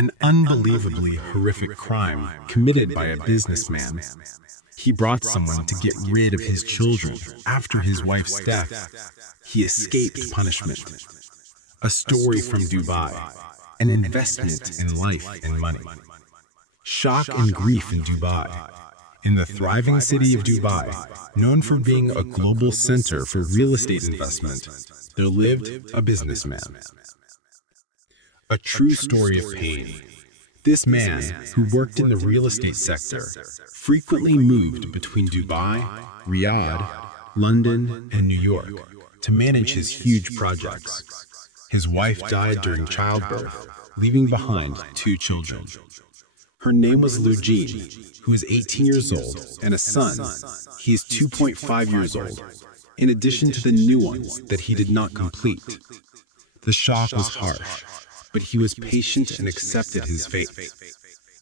an unbelievably horrific crime committed by a businessman. He brought someone to get rid of his children after his wife's death. He escaped punishment. A story from Dubai, an investment in life and money. Shock and grief in Dubai. In the thriving city of Dubai, known for being a global center for real estate investment, there lived a businessman. A true story of pain. This man, who worked in the real estate sector, frequently moved between Dubai, Riyadh, London, and New York to manage his huge projects. His wife died during childbirth, leaving behind 2 children. Her name was Lujain, who is 18 years old, and a son. He is 2.5 years old, in addition to the new ones that he did not complete. The shock was harsh, but he was patient and accepted his fate.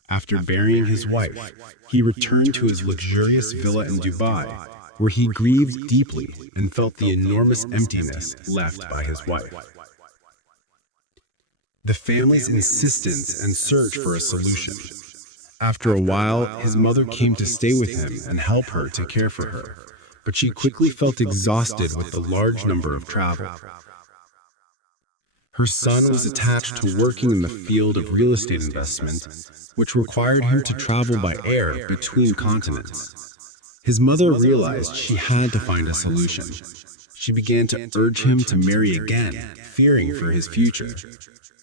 After burying his wife, he returned to his luxurious villa in Dubai, where he grieved deeply and felt the enormous emptiness left by his wife. The family's insistence and search for a solution. After a while, his mother came to stay with him and help her to care for her, but she quickly felt exhausted with the large number of travel. Her son was attached to working in the field of real estate investment, which required him to travel by air between continents. His mother realized she had to find a solution. She began to urge him to marry again, fearing for his future.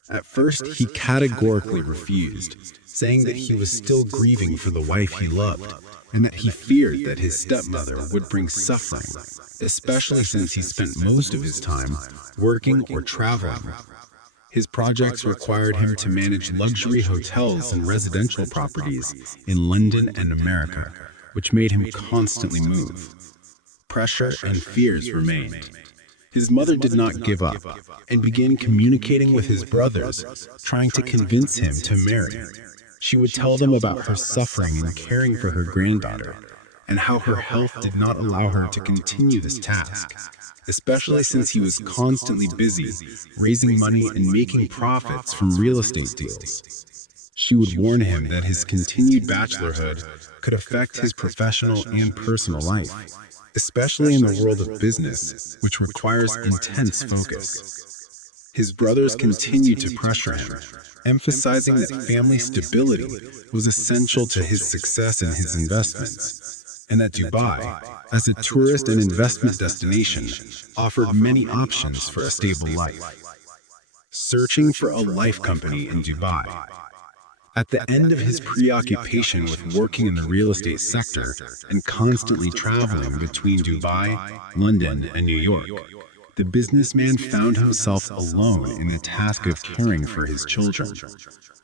At first, he categorically refused, saying that he was still grieving for the wife he loved, and that he feared that his stepmother would bring suffering, especially since he spent most of his time working or traveling. His projects required him to manage luxury hotels and residential properties in London and America, which made him constantly move. Pressure and fears remained. His mother did not give up and began communicating with his brothers, trying to convince him to marry. She would tell them about her suffering in caring for her granddaughter and how her health did not allow her to continue this task, especially since he was constantly busy raising money and making profits from real estate deals. She would warn him that his continued bachelorhood could affect his professional and personal life, especially in the world of business, which requires intense focus. His brothers continued to pressure him, emphasizing that family stability was essential to his success in his investments, and that Dubai, as a tourist and investment destination, offered many options for a stable life. Searching for a life company in Dubai. At the end of his preoccupation with working in the real estate sector and constantly traveling between Dubai, London, and New York, the businessman found himself alone in the task of caring for his children.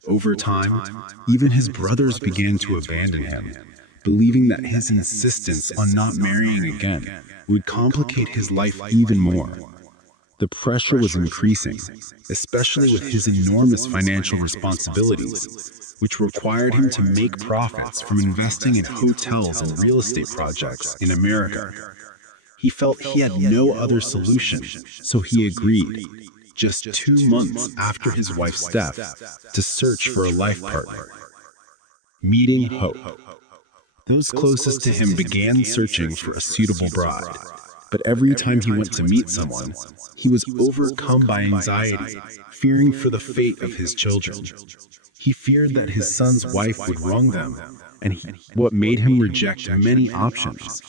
Over time, even his brothers began to abandon him, believing that his insistence on not marrying again would complicate his life even more. The pressure was increasing, especially with his enormous financial responsibilities, which required him to make profits from investing in hotels and real estate projects in America. He felt he had no other solution, so he agreed, just 2 months after his wife's death, to search for a life partner. Meeting hope. Those closest to him began searching for a suitable bride, but every time he went to meet someone, he was overcome by anxiety, fearing for the fate of his children. He feared that his son's wife would wrong them, and what made him reject many options.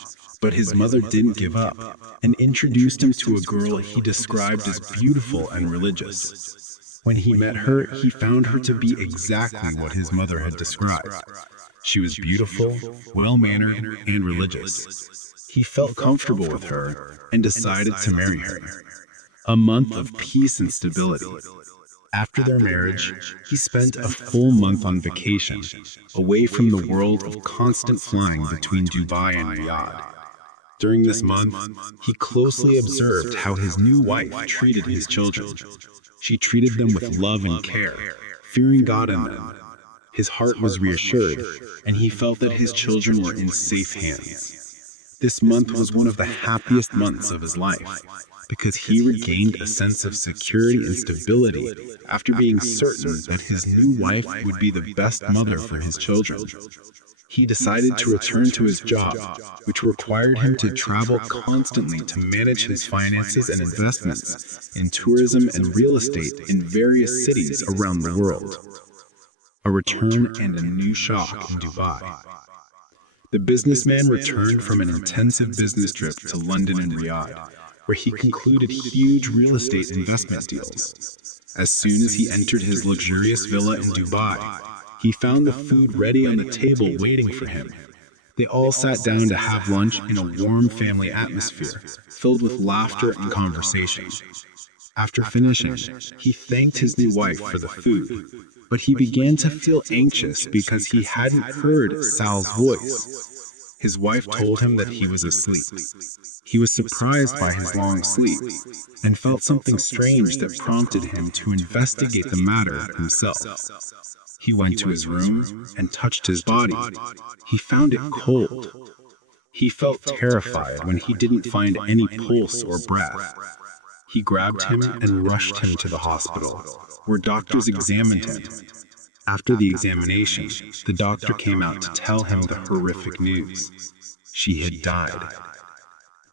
But his mother didn't give up and introduced him to a girl he described as beautiful and religious. When he met her, he found her to be exactly what his mother had described. She was beautiful, well-mannered, and religious. He felt comfortable with her and decided to marry her. A month of peace and stability. After their marriage, he spent a full month on vacation, away from the world of constant flying between Dubai and Riyadh. During this month, he closely observed how his new wife treated his children. She treated them with love and care, fearing God in them. His heart was reassured, and he felt that his children were in safe hands. This month was one of the happiest months of his life, because he regained a sense of security and stability after being certain that his new wife would be the best mother for his children. He decided to return to his job, which required him to travel constantly to manage his finances and investments in tourism and real estate in various cities around the world. A return and a new shock in Dubai. The businessman returned from an intensive business trip to London and Riyadh, where he concluded huge real estate investment deals. As soon as he entered his luxurious villa in Dubai, he found the food ready on the table waiting for him. They all sat down to have lunch in a warm family atmosphere, filled with laughter and conversation. After finishing, he thanked his new wife for the food, but he began to feel anxious because he hadn't heard Sal's voice. His wife told him that he was asleep. He was surprised by his long sleep and felt something strange that prompted him to investigate the matter himself. He went to his room and touched his body. He found it cold. He felt terrified when he didn't find any pulse or breath. He grabbed him and rushed him to the hospital, where doctors examined him. After the examination, the doctor came out to tell him the horrific news. She had died.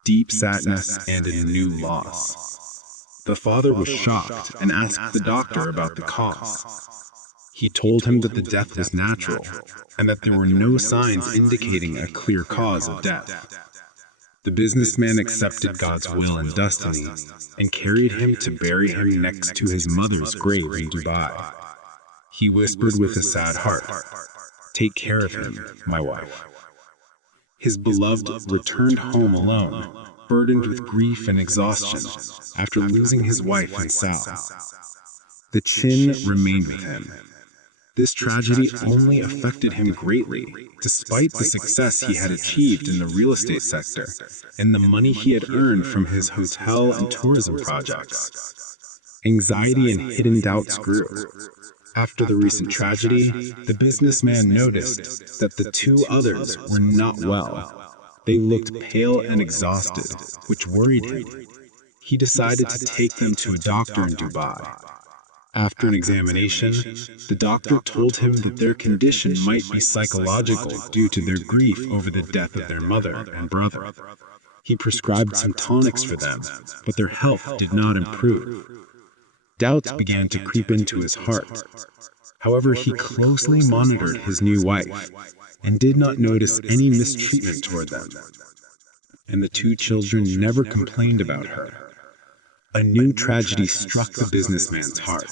Deep sadness and a new loss. The father was shocked and asked the doctor about the cause. He told him that the death was natural and that there were no signs indicating a clear cause of death. The businessman accepted God's will and destiny and carried him to bury him next to his mother's grave in Dubai. He whispered with a sad heart, "Take care of him, my wife." His beloved returned home alone, burdened with grief and exhaustion after losing his wife and Sal. The chin remained with him. This tragedy only affected him greatly, despite the success he had achieved in the real estate sector and the money he had earned from his hotel and tourism projects. Anxiety and hidden doubts grew. After the recent tragedy, the businessman noticed that the two others were not well. They looked pale and exhausted, which worried him. He decided to take them to a doctor in Dubai. After an examination, the doctor told him that their condition might be psychological due to their grief over the death of their mother and brother. He prescribed some tonics for them, but their health did not improve. Doubts began to creep into his heart. However, he closely monitored his new wife and did not notice any mistreatment toward them. And the two children never complained about her. A new tragedy struck the businessman's heart.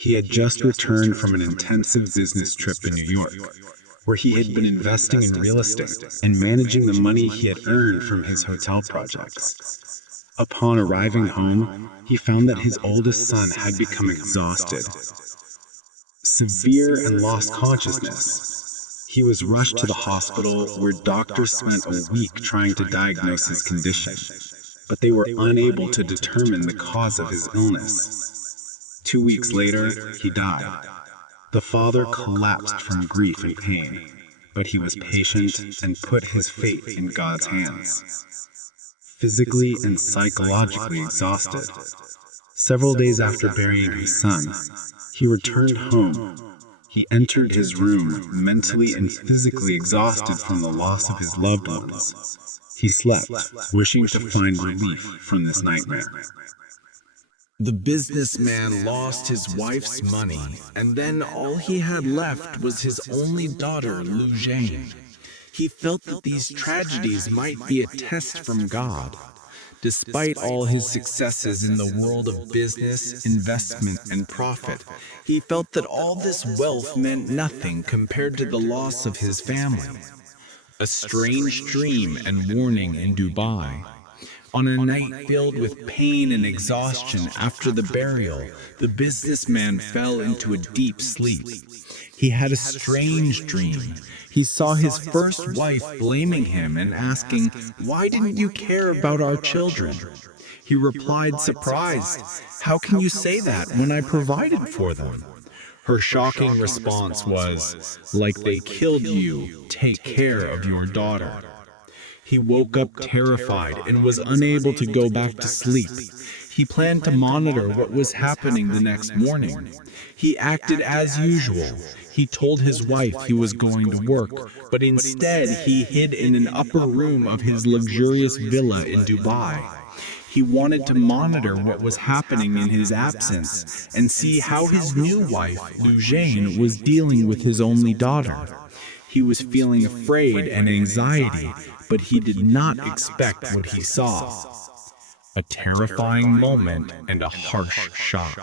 He had just returned from an intensive business trip in New York, where he had been investing in real estate and managing the money he had earned from his hotel projects. Upon arriving home, he found that his oldest son had become exhausted, severe, and lost consciousness. He was rushed to the hospital, where doctors spent a week trying to diagnose his condition, but they were unable to determine the cause of his illness. 2 weeks later, he died. The father collapsed from grief and pain, but he was patient and put his faith in God's hands. Physically and psychologically exhausted, several days after burying his son, he returned home. He entered his room mentally and physically exhausted from the loss of his loved ones. He slept, wishing to find relief from this nightmare. The businessman lost his wife's money, and then all he had left was his only daughter, Lujain. He felt that these tragedies might be a test from God. Despite all his successes in the world of business, investment, and profit, he felt that all this wealth meant nothing compared to the loss of his family. A strange dream and warning in Dubai. On a night filled with pain and exhaustion after the burial, the businessman fell into a deep sleep. He had a strange dream. He saw his first wife blaming him and asking, "Why didn't you care about our children?" He replied, surprised, "How can you say that when I provided for them?" Her shocking response was, "Like they killed you, take care of your daughter." He woke up terrified and was unable to go back to sleep. He planned to monitor what was happening the next morning. He acted as usual. He told his wife he was going to work, but instead he hid in an upper room of his luxurious villa in Dubai. He wanted to monitor what was happening in his absence and see how his new wife, Lujain, was dealing with his only daughter. He was feeling afraid and anxiety, but he did not expect what he saw. A terrifying moment and a harsh shock.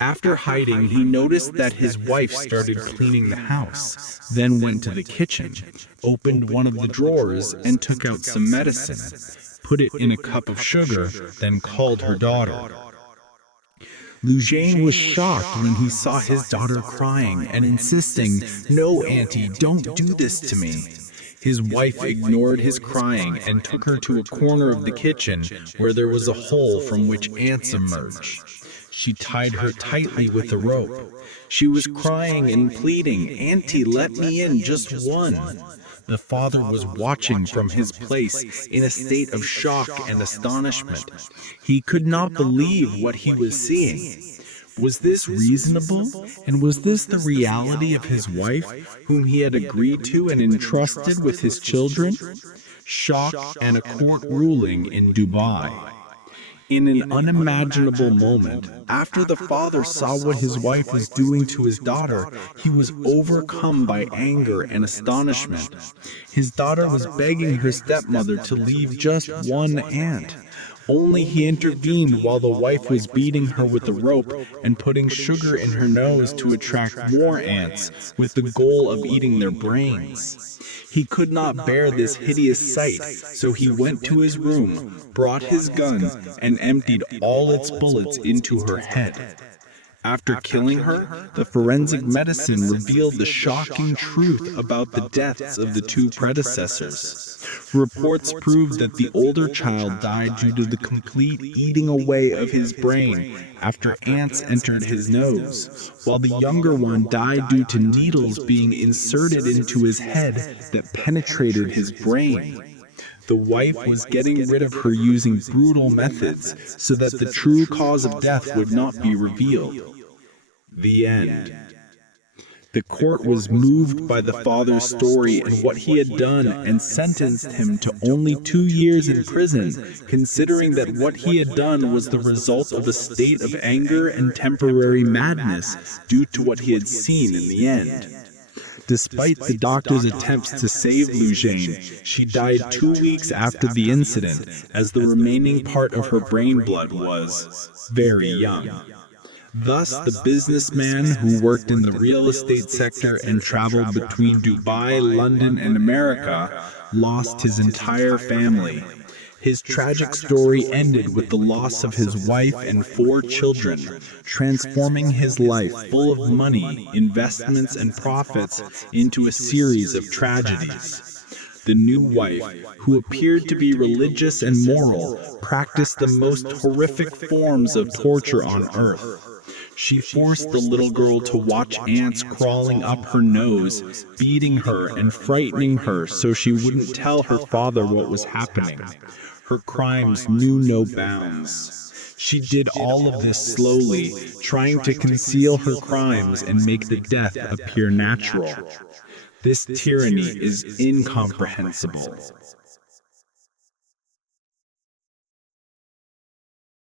After hiding, he noticed that his wife started cleaning the house, then went to the kitchen, opened one of the drawers, and took out some medicine, put it in a cup of sugar, then called her daughter. Lujain was shocked when he saw his daughter crying and insisting, "No, Auntie, don't do this to me." His wife ignored his crying and took her to a corner of the kitchen where there was a hole from which ants emerged. She tied her tightly with a rope. She was crying and pleading, "Auntie, let me in, just one." The father was watching from his place in a state of shock and astonishment. He could not believe what he was seeing. Was this reasonable? And was this the reality of his wife, whom he had agreed to and entrusted with his children? Shock and a court ruling in Dubai. In an unimaginable moment, after the father saw what his wife was doing to his daughter, he was overcome by anger and astonishment. His daughter was begging her stepmother to leave just one ant. Only he intervened while the wife was beating her with a rope and putting sugar in her nose to attract more ants with the goal of eating their brains. He could not bear this hideous sight, so he went to his room, brought his gun, and emptied all its bullets into her head. After killing her, the forensic medicine revealed the shocking truth about the deaths of the two predecessors. Reports proved that the older child died due to the complete eating away of his brain after ants entered his nose, while the younger one died due to needles being inserted into his head that penetrated his brain. The wife was getting rid of her using brutal methods so that the true cause of death would not be revealed. The end. The court was moved by the father's story and what he had done and sentenced him to only 2 years in prison, considering that what he had done was the result of a state of anger and temporary madness due to what he had seen in the end. Despite the doctor's attempts to save Lujain, she died 2 weeks after the incident, as the remaining part of her brain blood was very young. Thus, the businessman who worked in the real estate sector and traveled between Dubai, London, and America lost his entire family. His tragic story ended with the loss of his wife and 4 children, transforming his life full of money, investments, and profits into a series of tragedies. The new wife, who appeared to be religious and moral, practiced the most horrific forms of torture on earth. She forced the little girl to watch ants crawling up her nose, beating her and frightening her so she wouldn't tell her father what was happening. Her crimes knew no bounds. She did all of this slowly, trying to conceal her crimes and make the death appear natural. This tyranny is incomprehensible.